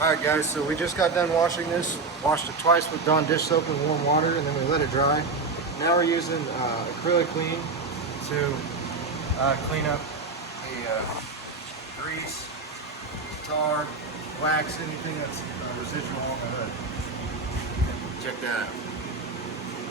Alright guys, so we just got done washing this. Washed it twice with Dawn dish soap and warm water, and then we let it dry. Now we're using acrylic clean to clean up the grease, tar, wax, anything that's residual on the hood. Check that out.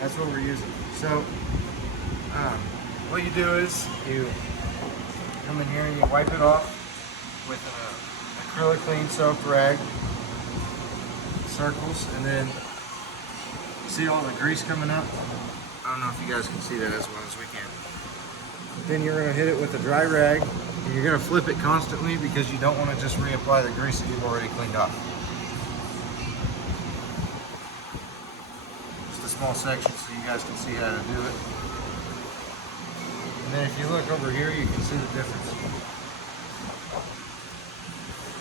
That's what we're using. So what you do is you come in here and you wipe it off with an acrylic clean soaked rag, circles, and then see all the grease coming up. I don't know if you guys can see that as well as we can. Then you're going to hit it with a dry rag, and you're going to flip it constantly because you don't want to just reapply the grease that you've already cleaned off. Just a small section so you guys can see how to do it. And then if you look over here, you can see the difference.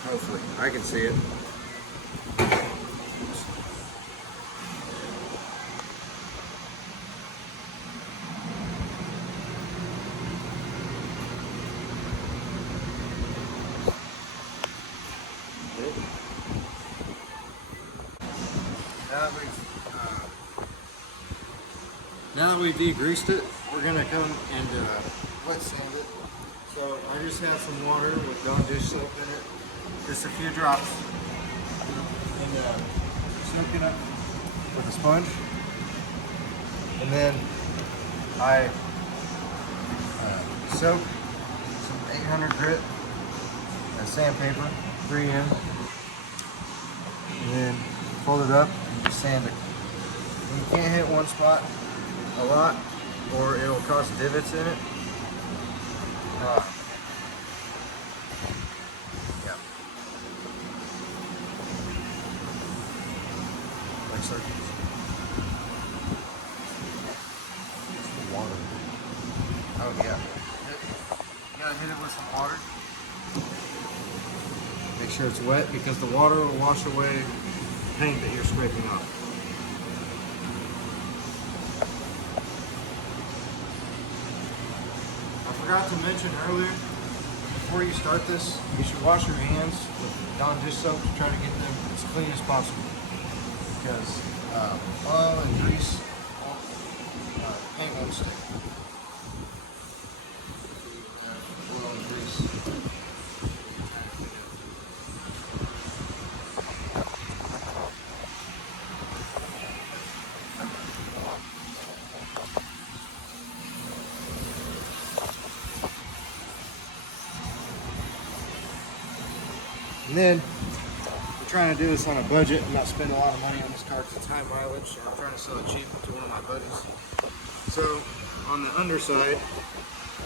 Hopefully, I can see it. Now that we've degreased it, we're gonna come and wet sand it. So I just have some water with Dawn dish soap in it, just a few drops, and soak it up with a sponge. And then I soak some 800 grit sandpaper, 3M, and then fold it up and just sand it. And you can't hit one spot a lot or it'll cause divots in it. Yeah. Like circles. Water. Oh yeah. You gotta hit it with some water. Make sure it's wet because the water will wash away paint that you're scraping off. I forgot to mention earlier, before you start this, you should wash your hands with Dawn dish soap to try to get them as clean as possible. Because oil and grease, paint won't stick. Oil and grease. And then we're trying to do this on a budget and not spend a lot of money on this car because it's high mileage, and I'm trying to sell it cheap to one of my buddies. So on the underside,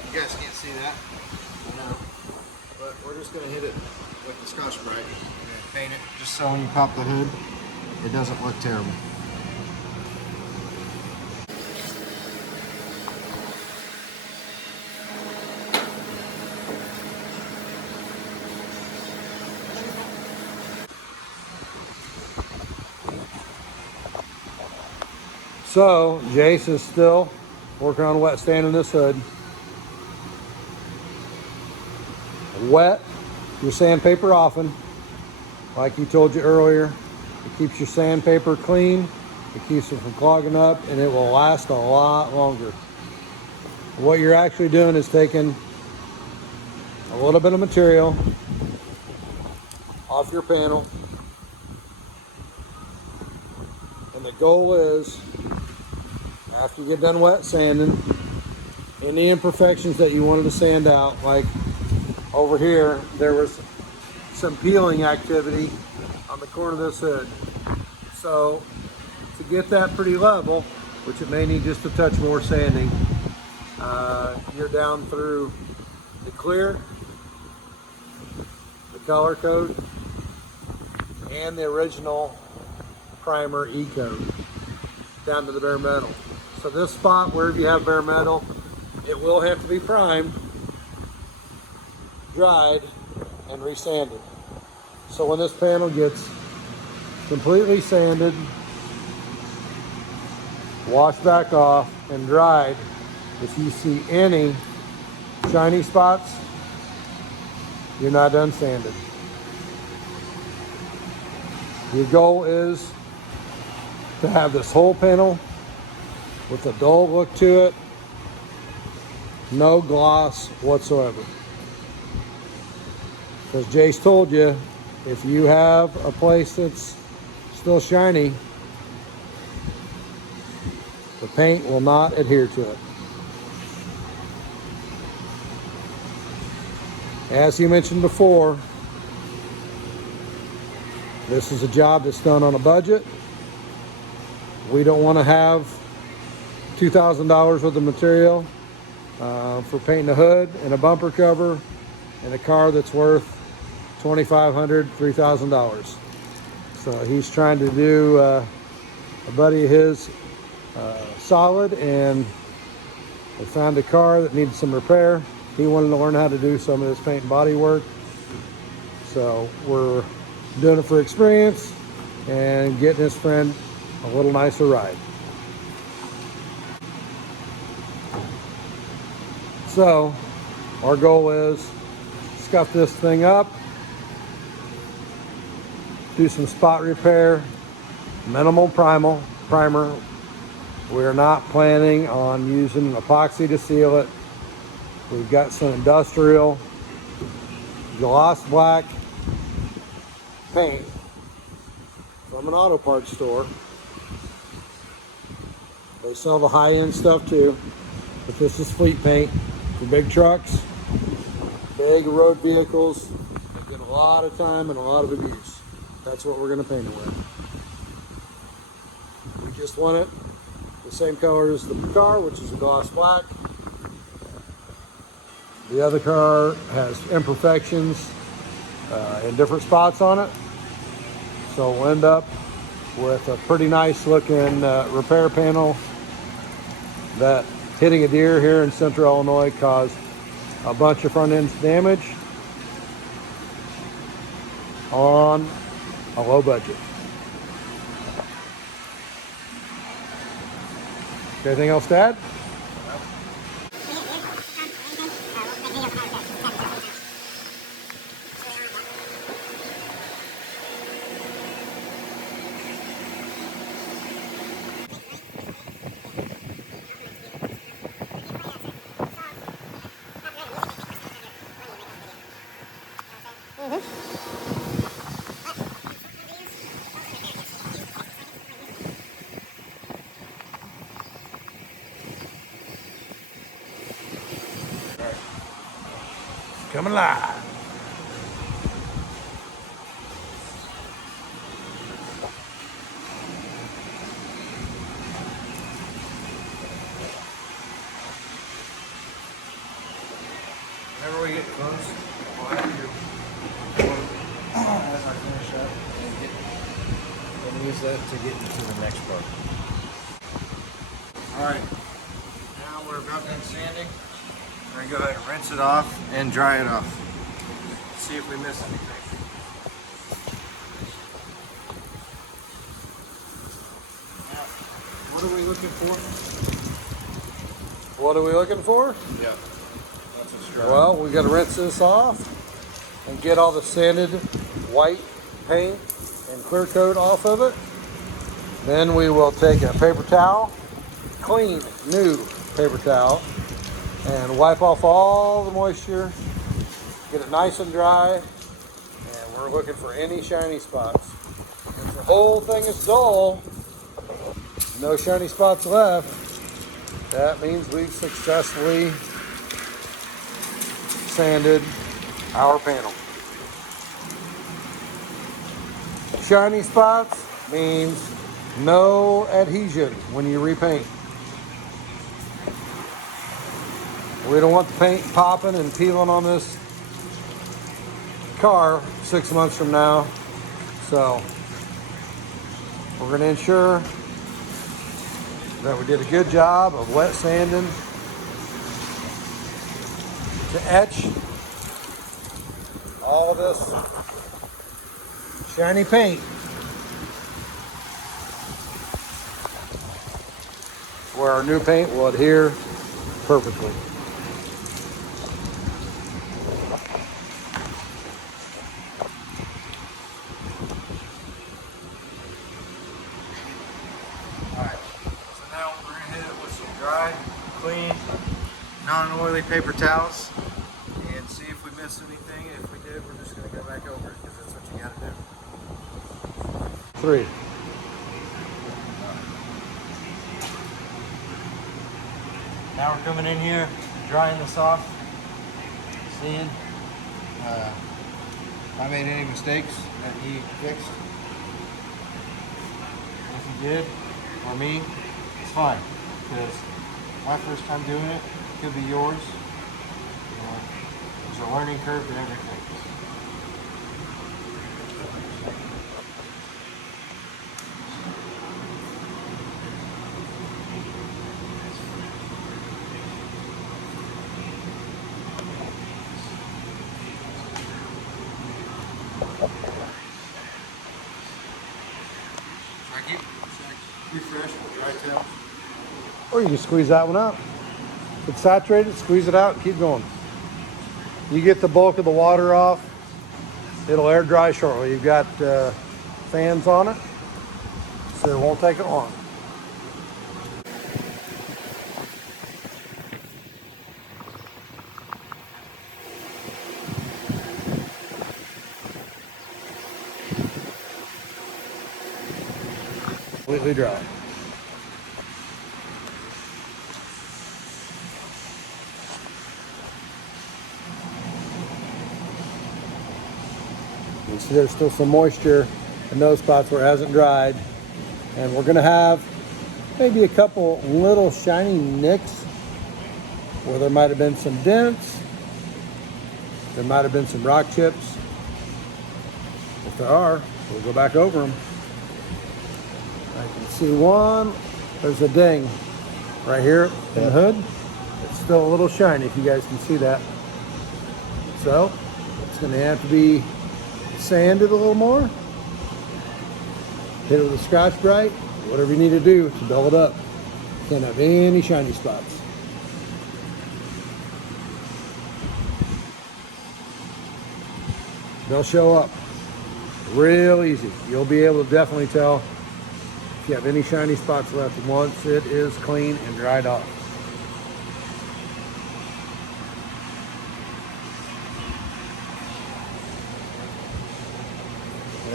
you guys can't see that, no, but we're just going to hit it with the Scotch-Brite and paint it just so when you pop the hood, it doesn't look terrible. So Jace is still working on wet sanding this hood. Wet your sandpaper often, like he told you earlier. It keeps your sandpaper clean, it keeps it from clogging up, and it will last a lot longer. What you're actually doing is taking a little bit of material off your panel, and the goal is, after you get done wet sanding, any imperfections that you wanted to sand out, like over here, there was some peeling activity on the corner of this hood. So to get that pretty level, which it may need just a touch more sanding, you're down through the clear, the color code, and the original primer E-coat down to the bare metal. So this spot, wherever you have bare metal, it will have to be primed, dried, and resanded. So when this panel gets completely sanded, washed back off, and dried, if you see any shiny spots, you're not done sanded. Your goal is to have this whole panel with a dull look to it, no gloss whatsoever. Because Jace told you, if you have a place that's still shiny, the paint will not adhere to it. As he mentioned before, this is a job that's done on a budget. We don't want to have $2,000 worth of material for painting a hood and a bumper cover in a car that's worth $2,500, $3,000. So he's trying to do a buddy of his solid, and they found a car that needed some repair. He wanted to learn how to do some of this paint and body work. So we're doing it for experience and getting his friend a little nicer ride. So our goal is scuff this thing up, do some spot repair, minimal primer. We're not planning on using epoxy to seal it. We've got some industrial gloss black paint from an auto parts store. They sell the high-end stuff too, but this is fleet paint for big trucks, big road vehicles that get a lot of time and a lot of abuse. That's what we're going to paint it with. We just want it the same color as the car, which is a gloss black. The other car has imperfections in different spots on it. So we'll end up with a pretty nice looking repair panel that, hitting a deer here in central Illinois, caused a bunch of front end damage on a low budget. Anything else to add? Coming live. Whenever we get close, we'll have to, as I finish up, and use that to get into the next part. Alright, now we're about done sanding. We're going to go ahead and rinse it off and dry it off. See if we miss anything. Now, what are we looking for? What are we looking for? Yeah. That's a straw. Well, we got to rinse this off and get all the sanded white paint and clear coat off of it. Then we will take a paper towel, clean, new paper towel, and wipe off all the moisture, get it nice and dry, and we're looking for any shiny spots. If the whole thing is dull, no shiny spots left, that means we've successfully sanded our panel. Shiny spots means no adhesion when you repaint. We don't want the paint popping and peeling on this car 6 months from now. So we're going to ensure that we did a good job of wet sanding to etch all of this shiny paint where our new paint will adhere perfectly. non-oily paper towels and see if we missed anything. If we did, we're just going to go back over it because that's what you got to do. 3. Now we're coming in here, drying this off, seeing if I made any mistakes that he fixed. If he did, or me, it's fine, because my first time doing it could be yours. There's a learning curve to everything. Refresh, dry tail. Or you can squeeze that one out. If it's saturated, squeeze it out and keep going. You get the bulk of the water off, it'll air dry shortly. You've got fans on it, so it won't take it long. Completely dry. You see there's still some moisture in those spots where it hasn't dried. And we're gonna have maybe a couple little shiny nicks where there might have been some dents. There might have been some rock chips. If there are, we'll go back over them. I can see one. There's a ding right here in the hood. It's still a little shiny if you guys can see that. So it's going to have to be sanded a little more. Hit it with a Scotch-Brite. Whatever you need to do to dull it up. Can't have any shiny spots. They'll show up real easy. You'll be able to definitely tell if you have any shiny spots left once it is clean and dried off.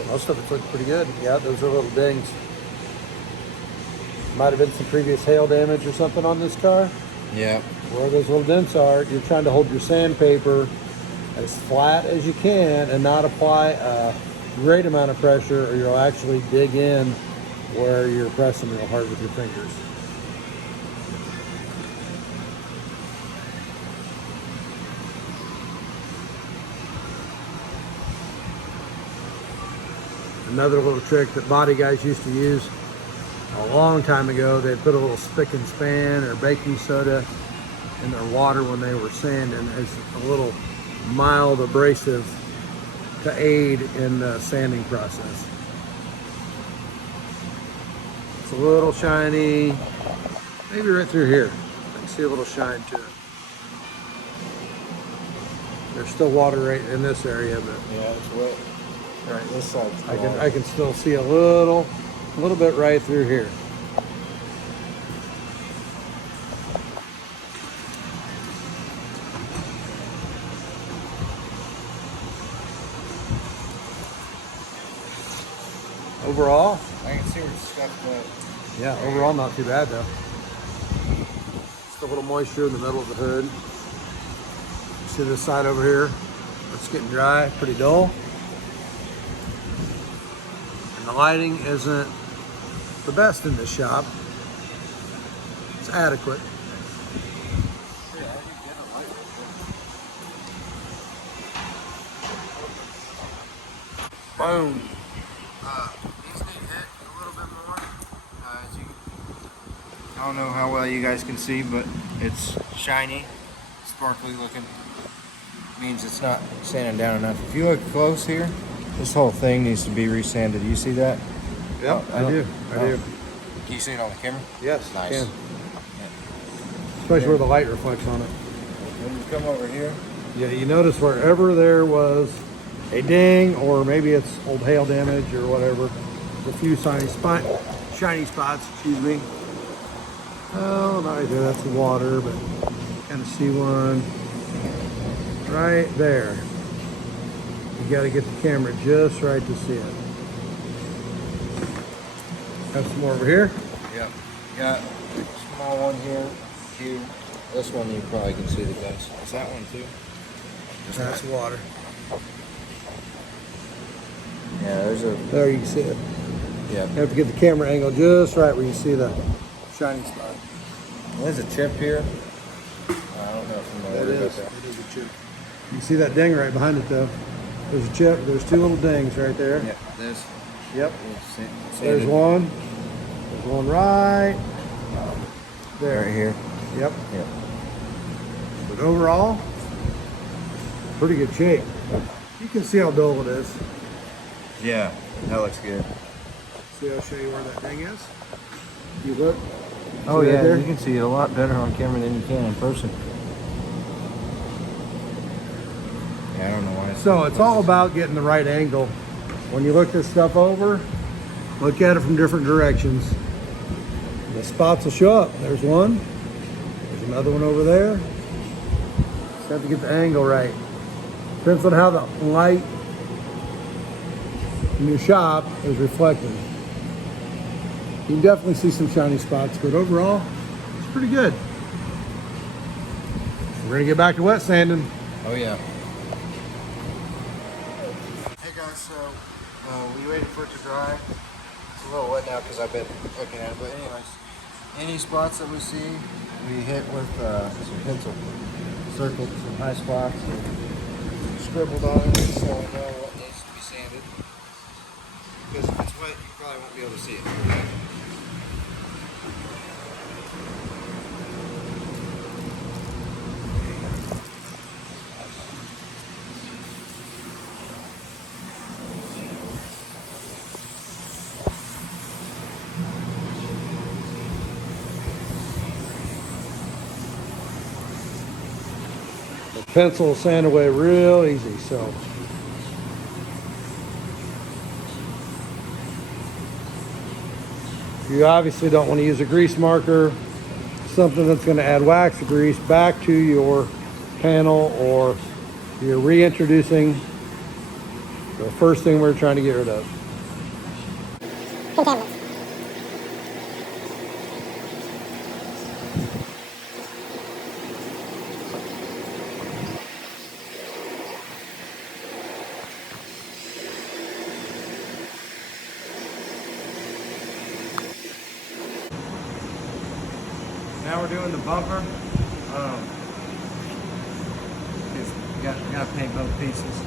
Most of it's looking pretty good. Yeah, those are little dings. Might have been some previous hail damage or something on this car. Yeah. Where those little dents are, you're trying to hold your sandpaper as flat as you can and not apply a great amount of pressure, or you'll actually dig in where you're pressing real hard with your fingers. Another little trick that body guys used to use a long time ago, they'd put a little spick and span or baking soda in their water when they were sanding as a little mild abrasive to aid in the sanding process. It's a little shiny, maybe right through here. I can see a little shine to it. There's still water right in this area, but Yeah, it's wet. Right, this side's dry. I can still see a little bit right through here. Overall, I can see where it's scuffed up. yeah, overall not too bad though. Just a little moisture in the middle of the hood. See this side over here? It's getting dry, pretty dull. And the lighting isn't the best in this shop. It's adequate. Boom. These need hit a little bit more. I don't know how well you guys can see, but it's shiny, sparkly looking. Means it's not sanding down enough. If you look close here, this whole thing needs to be resanded. Do you see that? Yep, I do. Can you see it on the camera? Yes, Nice. can. Especially where the light reflects on it. When you come over here, Yeah, you notice wherever there was a ding, or maybe it's old hail damage or whatever, a few shiny spots, excuse me. Oh, not right there, that's the water, but Kind of see one right there. You got to get the camera just right to see it. Have some more over here. Yep. Got a small one here. This one you probably can see the best. Is that one too? That's water. Yeah, there's a. There you can see it. Yeah. You have to get the camera angle just right where you see the shiny spot. There's a chip here. I don't know if I'm That worried about is. that. It is a chip. You can see that ding right behind it though. There's a chip. There's two little dings right there. Yeah, this. Yep. It's There's one. There's one right there. Right here. Yep. Yep. But overall, pretty good shape. You can see how dull it is. Yeah, that looks good. See, I'll show you where that ding is. You look. Oh See right yeah, there? you can see it a lot better on camera than you can in person. Yeah, I don't know why. So it's all about getting the right angle. When you look this stuff over, look at it from different directions. The spots will show up. There's one. There's another one over there. Just have to get the angle right. Depends on how the light in your shop is reflecting. You can definitely see some shiny spots, but overall, it's pretty good. We're gonna get back to wet sanding. Oh yeah. Hey guys, so we waited for it to dry. It's a little wet now because I've been looking at it, but anyways, any spots that we see, we hit with some pencil. Circled some high spots and scribbled on it so we know what needs to be sanded. Because if it's wet, you probably won't be able to see it. The pencil will sand away real easy, so. You obviously don't want to use a grease marker, something that's going to add wax or grease back to your panel, or you're reintroducing the first thing we're trying to get rid of. Contaminants. Now we're doing the bumper. Got to paint both pieces.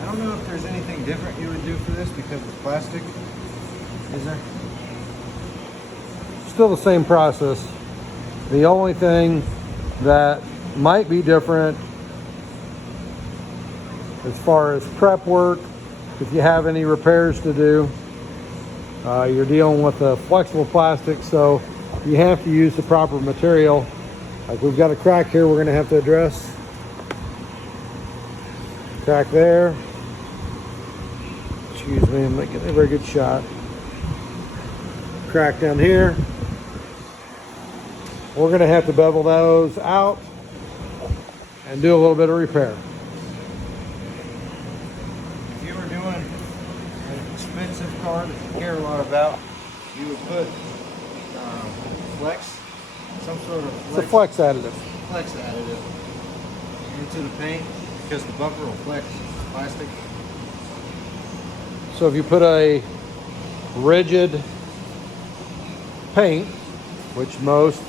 I don't know if there's anything different you would do for this because it's plastic. Is there? Still the same process. The only thing that might be different as far as prep work, if you have any repairs to do, you're dealing with a flexible plastic, so you have to use the proper material. Like we've got a crack here we're going to have to address. Crack there. Excuse me, I'm not getting a very good shot. Crack down here. We're going to have to bevel those out and do a little bit of repair. If you were doing an expensive car that you care a lot about, you would put flex, some sort of It's a flex additive. flex additive into the paint because the bumper will flex plastic. So if you put a rigid paint, which most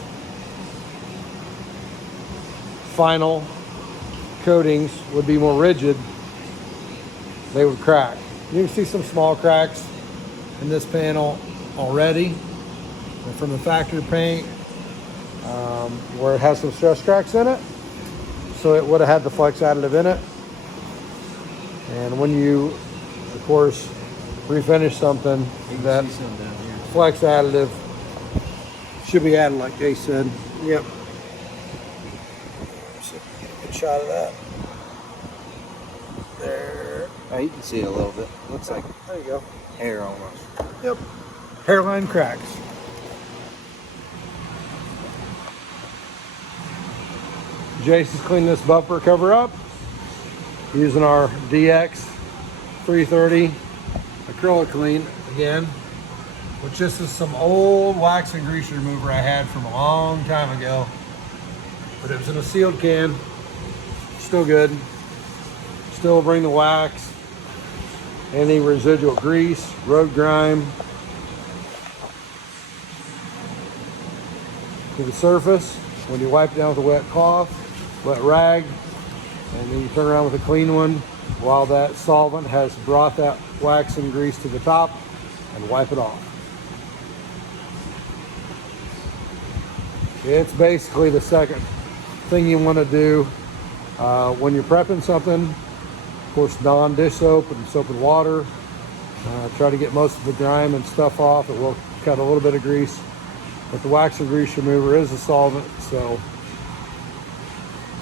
final coatings would be more rigid, they would crack. You can see some small cracks in this panel already from the factory paint, where it has some stress cracks in it. So it would have had the flex additive in it. And when you, of course, refinish something, that See some down here. flex additive should be added like Jay said. Yep. So get a good shot of that. There. Oh, you can see it a little bit. Looks like There you go. hair almost. Yep. Hairline cracks. Jason's cleaning this bumper cover up using our DX 330 acrylic clean again, which this is some old wax and grease remover I had from a long time ago, but it was in a sealed can. Still good. Still bring the wax, any residual grease, road grime to the surface. When you wipe it down with a wet cloth, wet rag, and then you turn around with a clean one while that solvent has brought that wax and grease to the top, and wipe it off. It's basically the second thing you want to do when you're prepping something. Of course, Dawn dish soap and soap and water. Try to get most of the grime and stuff off. It will cut a little bit of grease. But the wax and grease remover is a solvent, so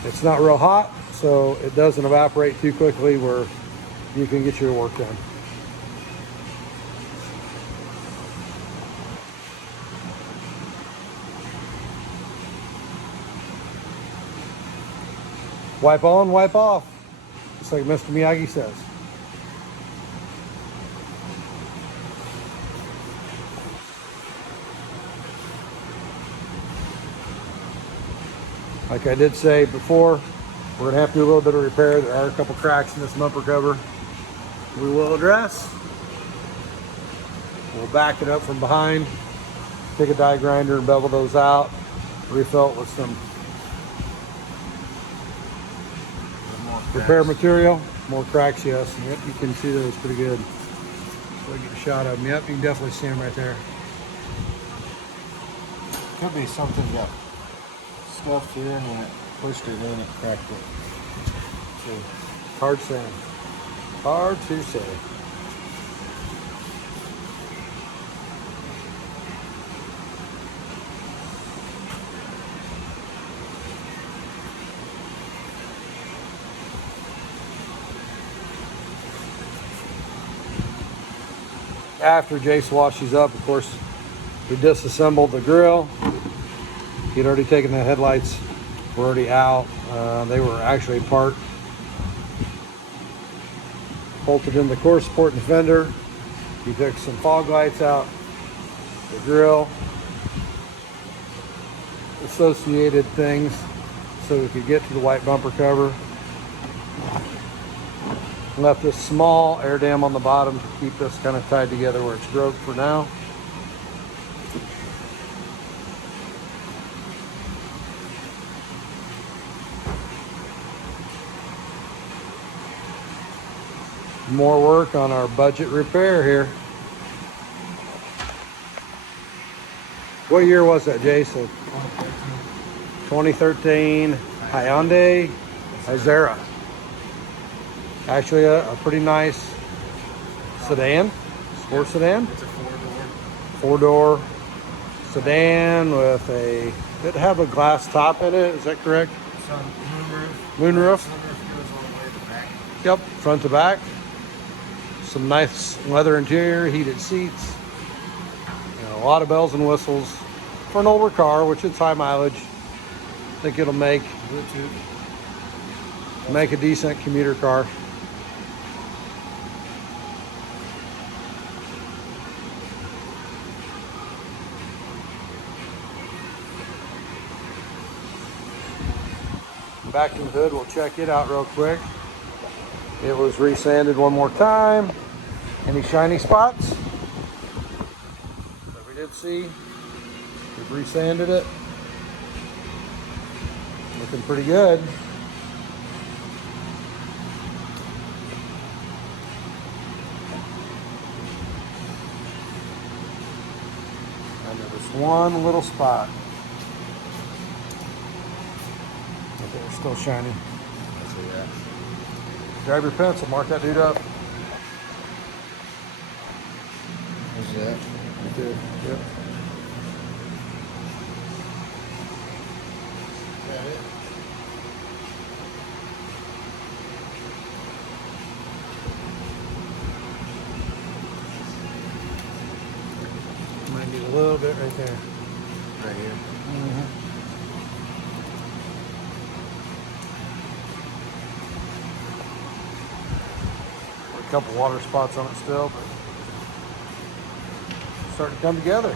it's not real hot, so it doesn't evaporate too quickly where you can get your work done. Wipe on, wipe off, just like Mr. Miyagi says. Like I did say before, we're gonna have to do a little bit of repair. There are a couple cracks in this bumper cover we will address. We'll back it up from behind, take a die grinder and bevel those out, refill it with some repair material. More cracks, yes. Yep, you can see those pretty good. So I get a shot of them. Yep, you can definitely see them right there. Could be something that stuffed here and when it pushed it in, it cracked it. So, Hard saying. Hard to say. After Jace washes up, of course, we disassembled the grill. He'd already taken the headlights, were already out. They were actually apart. Bolted in the core support and fender. He took some fog lights out, the grill, associated things so we could get to the white bumper cover. Left this small air dam on the bottom to keep this kind of tied together where it's broke for now. More work on our budget repair here. What year was that, Jason? 2013 Hyundai Isera. Actually a pretty nice sedan, sports sedan. it's a four-door. Four-door sedan with did it have a glass top in it? Is that correct? Some moonroof. Moonroof? Moonroof goes all the way to the back. Yep, front to back. Some nice leather interior, heated seats. You know, a lot of bells and whistles for an older car, which it's high mileage. I think it'll make a decent commuter car. Back to the hood, we'll check it out real quick. It was resanded one more time. Any shiny spots that we did see? We've resanded it. Looking pretty good. And there was one little spot. Okay, it's still shiny. I see that. Grab your pencil, mark that dude up. Is that? Right there. Yep. Got it. Might need a little bit right there. Right here. couple water spots on it still, but it's starting to come together.